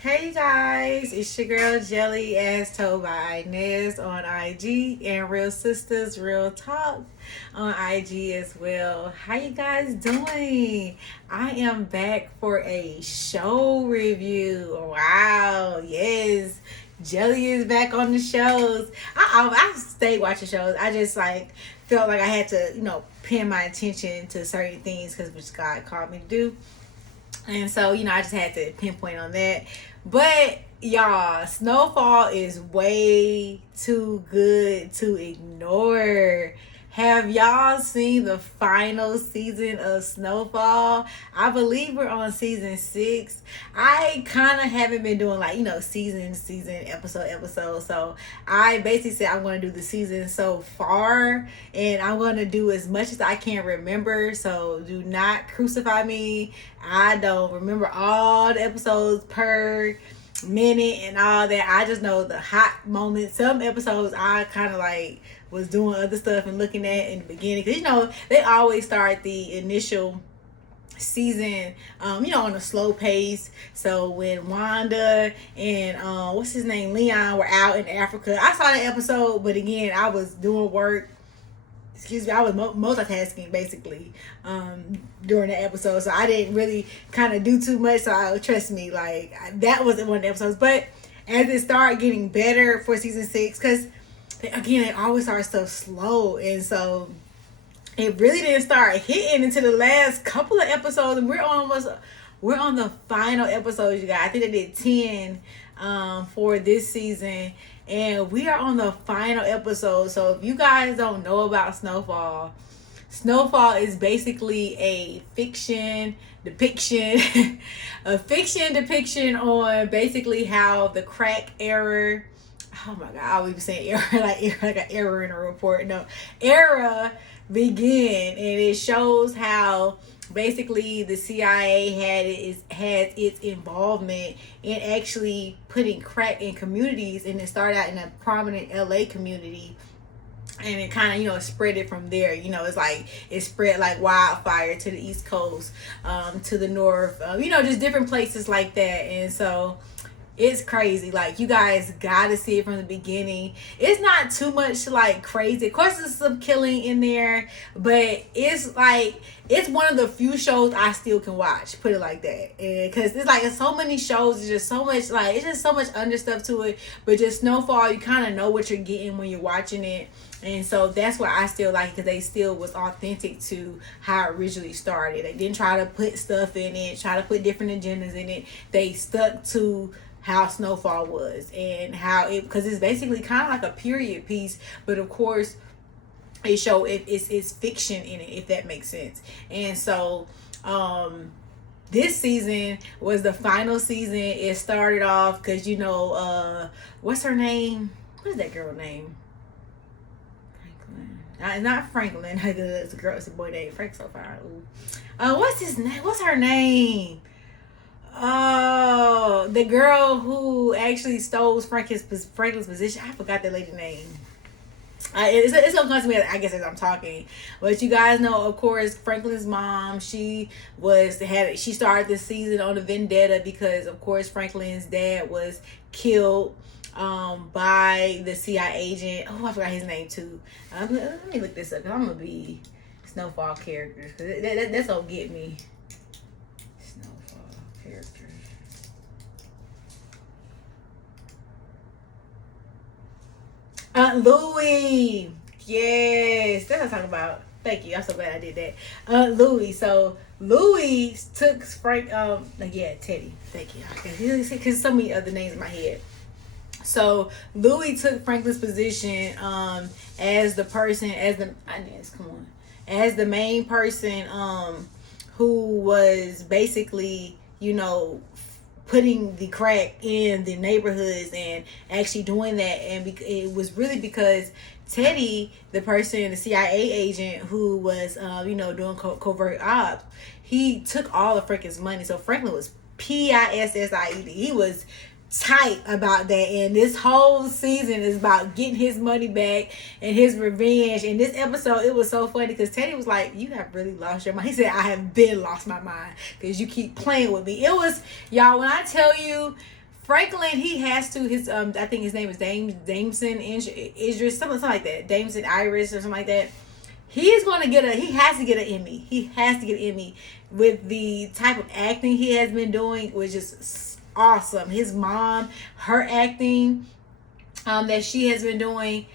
Hey guys, it's your girl Jelly as told by Inez on IG and Real Sisters Real Talk on IG as well. How you guys doing? I am back for a show review. Wow, yes. Jelly is back on the shows. I stayed watching shows. I just felt like I had to, pin my attention to certain things because which God called me to do. And so, I just had to pinpoint on that. But y'all, Snowfall is way too good to ignore. Have y'all seen the final season of Snowfall? I believe we're on season 6. I kind of haven't been doing season, episode. So I basically said I'm going to do the season so far, and I'm going to do as much as I can remember. So do not crucify me. I don't remember all the episodes per minute and all that. I just know the hot moments. Some episodes I kind of was doing other stuff and looking at in the beginning, because they always start the initial season on a slow pace. So when Wanda and what's his name, Leon, were out in Africa, I saw that episode, but again, I was doing work. Excuse me, I was multitasking basically during the episode, so I didn't really kind of do too much. So trust me, that wasn't one of the episodes. But as it started getting better for season 6, because again, it always starts so slow, and so it really didn't start hitting until the last couple of episodes, and we're on the final episodes, you guys. I think they did 10 for this season, and we are on the final episode. So if you guys don't know about Snowfall is basically a fiction depiction on basically how the crack era, oh my god, I always be saying error like an error in a report. No, era began, and it shows how basically the CIA had its involvement in actually putting crack in communities, and it started out in a prominent LA community. And it kind of, spread it from there. It's it spread like wildfire to the East Coast, to the North, just different places like that. And so it's crazy. You guys gotta see it from the beginning. It's not too much crazy. Of course, there's some killing in there, but it's one of the few shows I still can watch. Put it like that, because it's so many shows. It's just so much it's just so much under stuff to it. But just Snowfall, you kind of know what you're getting when you're watching it. And so that's why I still like it, because they still was authentic to how it originally started. They didn't try to put stuff in it, try to put different agendas in it. They stuck to how Snowfall was, and how it, because it's basically kind of like a period piece, but of course it show it's fiction in it, if that makes sense. And so this season was the final season. It started off because what's her name? What is that girl name? Not Franklin. It's a girl. It's a boy named Frank. So far. What's his name? What's her name? Oh, the girl who actually stole Franklin's position. I forgot that lady's name. It's gonna come to me, I guess, as I'm talking. But you guys know, of course, Franklin's mom. She started this season on a vendetta because, of course, Franklin's dad was killed by the CIA agent. Oh, I forgot his name too. Let me look this up, because I'm gonna be Snowfall characters, because that's gonna get me. Snowfall characters. Aunt Louie. Yes, that's what I'm talking about. Thank you. I'm so glad I did that. Aunt Louie. So Louie took Frank. Teddy. Thank you. Because so many other names in my head. So Louis took Franklin's position as the main person who was basically, putting the crack in the neighborhoods and actually doing that. And it was really because Teddy, the person, the CIA agent who was doing covert ops, he took all of Franklin's money. So Franklin was PISSIED. He was tight about that, and this whole season is about getting his money back and his revenge. In this episode, it was so funny because Teddy was like, "You have really lost your mind." He said, "I have been lost my mind because you keep playing with me." It was, y'all, when I tell you, Franklin, he has to his I think his name is Damson Idris, something like that. Damson Iris or something like that. He has to get an Emmy. He has to get an Emmy with the type of acting he has been doing, which is awesome. His mom, her acting that she has been doing,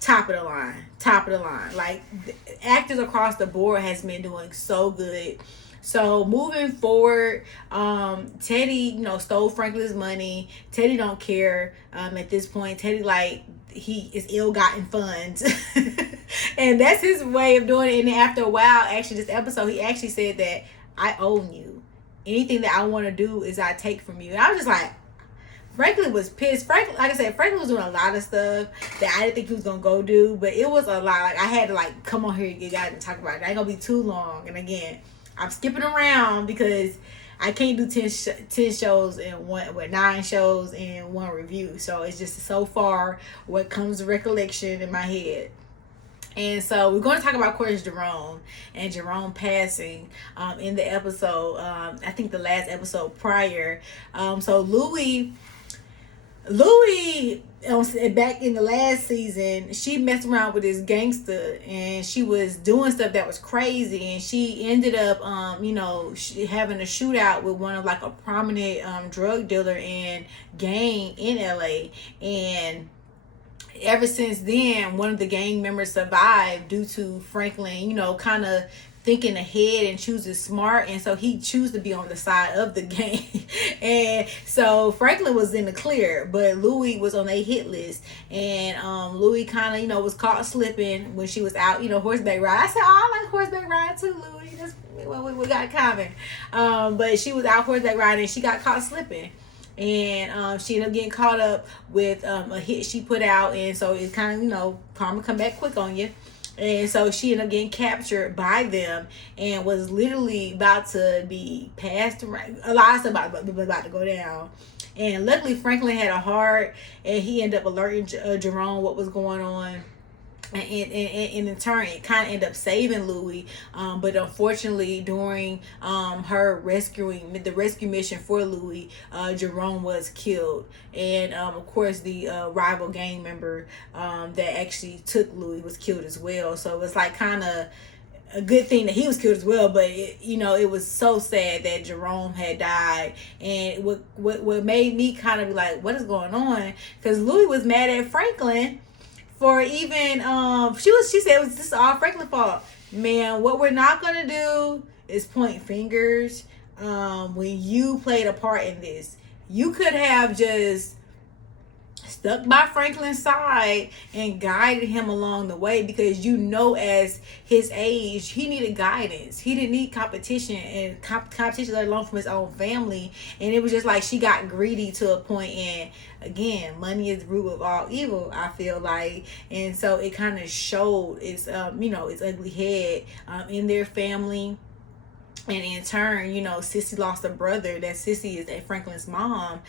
top of the line. Top of the line. Like, actors across the board has been doing so good. So moving forward, Teddy, stole Franklin's money. Teddy don't care at this point. Teddy, like, he is ill-gotten funds. And that's his way of doing it. And then after a while, actually, this episode, he actually said that I own you. Anything that I want to do is I take from you. And I was just like, Franklin was pissed. Franklin, like I said, Franklin was doing a lot of stuff that I didn't think he was gonna go do, but it was a lot. Like, I had to come on here, you guys, and talk about it. I ain't gonna be too long. And again, I'm skipping around because I can't do 10 shows in one, with 9 shows in one review. So it's just so far what comes to recollection in my head. And so we're going to talk about, of course, Jerome and Jerome passing in the episode. I think the last episode prior. So Louie, back in the last season, she messed around with this gangster and she was doing stuff that was crazy, and she ended up having a shootout with one of a prominent drug dealer and gang in LA. And ever since then, one of the gang members survived due to Franklin, kind of thinking ahead and choosing smart, and so he chose to be on the side of the gang. And so Franklin was in the clear, but Louie was on a hit list, and Louie kind of was caught slipping when she was out horseback ride. I said, oh, I like horseback ride too, Louie. That's what we got in common. But she was out horseback riding and she got caught slipping, and she ended up getting caught up with a hit she put out, and so it kind of karma come back quick on you. And so she ended up getting captured by them and was literally about to be passed around. A lot of stuff about to go down. And luckily Franklin had a heart, and he ended up alerting Jerome what was going on. And in turn, it kind of ended up saving Louie. But unfortunately, during the rescue mission for Louie, Jerome was killed. And of course, the rival gang member that actually took Louie was killed as well. So it was kind of a good thing that he was killed as well, but it was so sad that Jerome had died. And what made me kind of be like, what is going on? Because Louie was mad at Franklin for even she said this is all Franklin's fault. Man, what we're not gonna do is point fingers. When you played a part in this, you could have just stuck by Franklin's side and guided him along the way, because as his age, he needed guidance. He didn't need competition, and competition let alone from his own family. And it was just she got greedy to a point, and again, money is the root of all evil, I feel like. And so it kind of showed its its ugly head in their family. And in turn, Sissy lost a brother. That Sissy is Franklin's mom.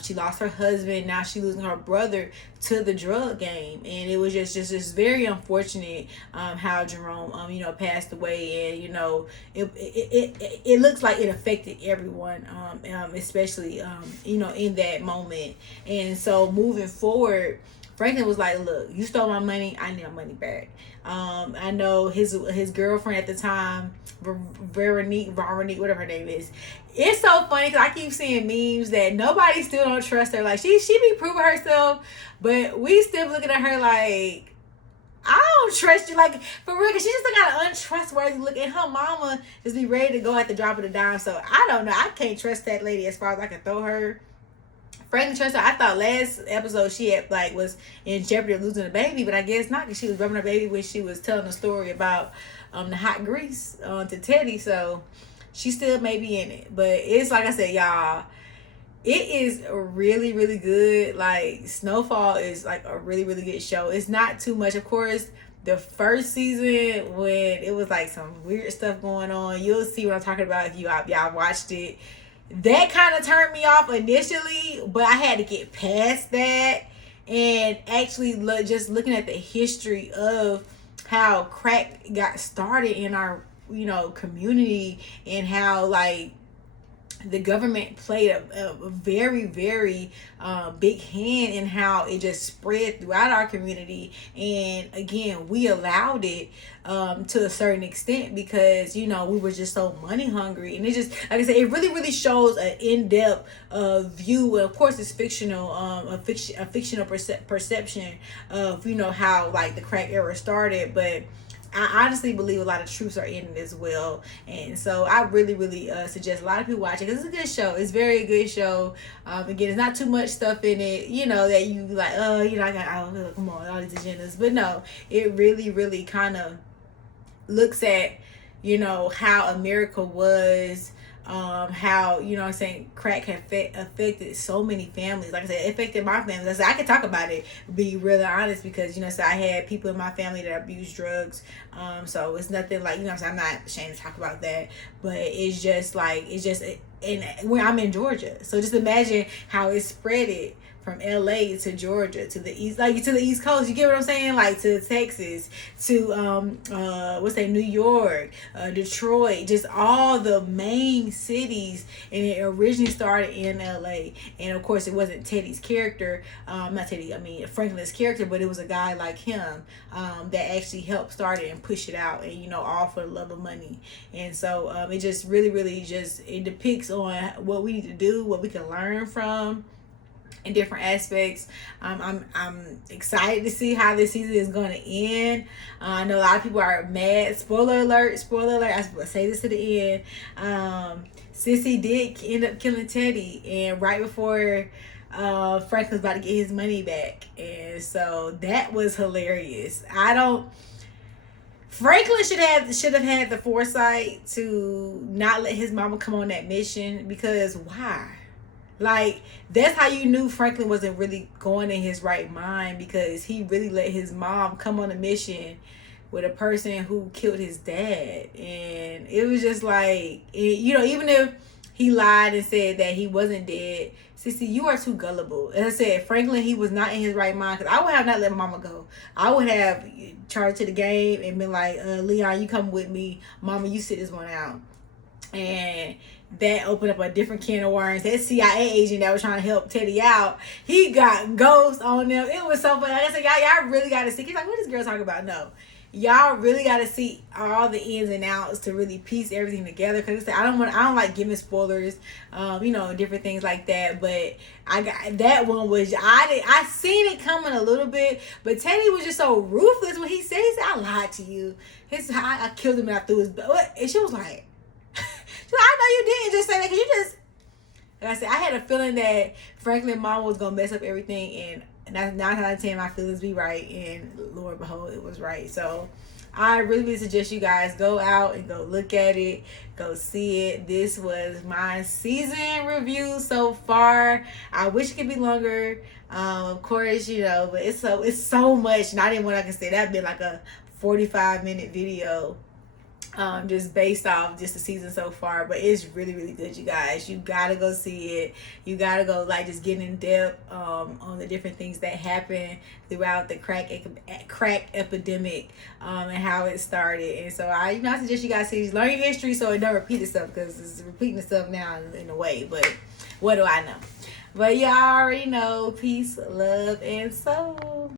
She lost her husband. Now she's losing her brother to the drug game. And it was just very unfortunate how Jerome, passed away. And, it looks like it affected everyone, especially, in that moment. And so moving forward, Franklin was like, look, you stole my money. I need my money back. I know his girlfriend at the time, Veronique, whatever her name is. It's so funny because I keep seeing memes that nobody still don't trust her. Like, she be proving herself, but we still looking at her like, I don't trust you. Like, for real, because she just got an untrustworthy look, and her mama just be ready to go at the drop of the dime. So I don't know. I can't trust that lady as far as I can throw her. Franklin trust her. I thought last episode she had was in jeopardy of losing a baby, but I guess not, because she was rubbing her baby when she was telling the story about the hot grease to Teddy. So she still may be in it, but it's like I said, y'all, it is really, really good. Like, Snowfall is a really, really good show. It's not too much, of course. The first season, when it was some weird stuff going on, you'll see what I'm talking about if y'all watched it. That kind of turned me off initially, but I had to get past that and actually just looking at the history of how crack got started in our community, and how the government played a very, very big hand in how it just spread throughout our community. And again, we allowed it to a certain extent because, you know, we were just so money hungry. And it just, like I said, it really, really shows an in-depth view. Of course, it's fictional, a fictional perception of, you know, how like the crack era started. But I honestly believe a lot of truths are in it as well, and so I really, really suggest a lot of people watch it because it's a good show. It's very a good show. Again, it's not too much stuff in it, you know, that you like. You know, I got come on, all these agendas, but no, it really, really kind of looks at, you know, how America was, how, you know what I'm saying, crack had affected so many families. Like I said, it affected my family. I said I could talk about it, be really honest, because, you know, so I had people in my family that abused drugs. So it's nothing like, you know what I'm saying, I'm not ashamed to talk about that, but it's just like, it's just, and when I'm in Georgia, so just imagine how it spread it from LA to Georgia to the east, like to the East Coast. You get what I'm saying? Like to Texas, to what's that, New York, Detroit, just all the main cities. And it originally started in LA. And of course, it wasn't Teddy's character, not Teddy, I mean Franklin's character, but it was a guy like him that actually helped start it and push it out, and, you know, all for the love of money. And so it just really, really just, it depicts on what we need to do, what we can learn from in different aspects. I'm excited to see how this season is going to end. I know a lot of people are mad. Spoiler alert! Spoiler alert! I say this to the end. Sissy did end up killing Teddy, and right before Franklin's about to get his money back, and so that was hilarious. Franklin should have had the foresight to not let his mama come on that mission, because why? Like, that's how you knew Franklin wasn't really going in his right mind, because he really let his mom come on a mission with a person who killed his dad. And it was just like, you know, even if he lied and said that he wasn't dead, Sissy, you are too gullible. As I said, Franklin, he was not in his right mind, because I would have not let my mama go. I would have charged to the game and been like, Leon, you come with me. Mama, you sit this one out. And that opened up a different can of worms. That CIA agent that was trying to help Teddy out, he got ghosts on them. It was so funny. Like I said, y'all really got to see. He's like, what is this girl talking about? No. Y'all really got to see all the ins and outs to really piece everything together. Because I don't like giving spoilers, you know, different things like that. But I got that one was, I seen it coming a little bit, but Teddy was just so ruthless when he said, I lied to you. I killed him and I threw his, and she was like, I know you didn't just say that, because you just, like I said, I had a feeling that Franklin mom was gonna mess up everything, and that's 9 out of 10 my feelings be right, and Lord and behold, it was right. So I really, really suggest you guys go out and go look at it, go see it. This was my season review so far. I wish it could be longer, of course, you know, but it's so much. Not even what I can say. That'd be like a 45-minute video. Just based off just the season so far, but it's really, really good, you guys. You gotta go see it. You gotta go, like, just get in depth on the different things that happen throughout the crack epidemic, and how it started. And so I suggest you guys see, learn your history so it don't repeat itself, because it's repeating itself now in a way. But what do I know? But y'all already know. Peace, love, and soul.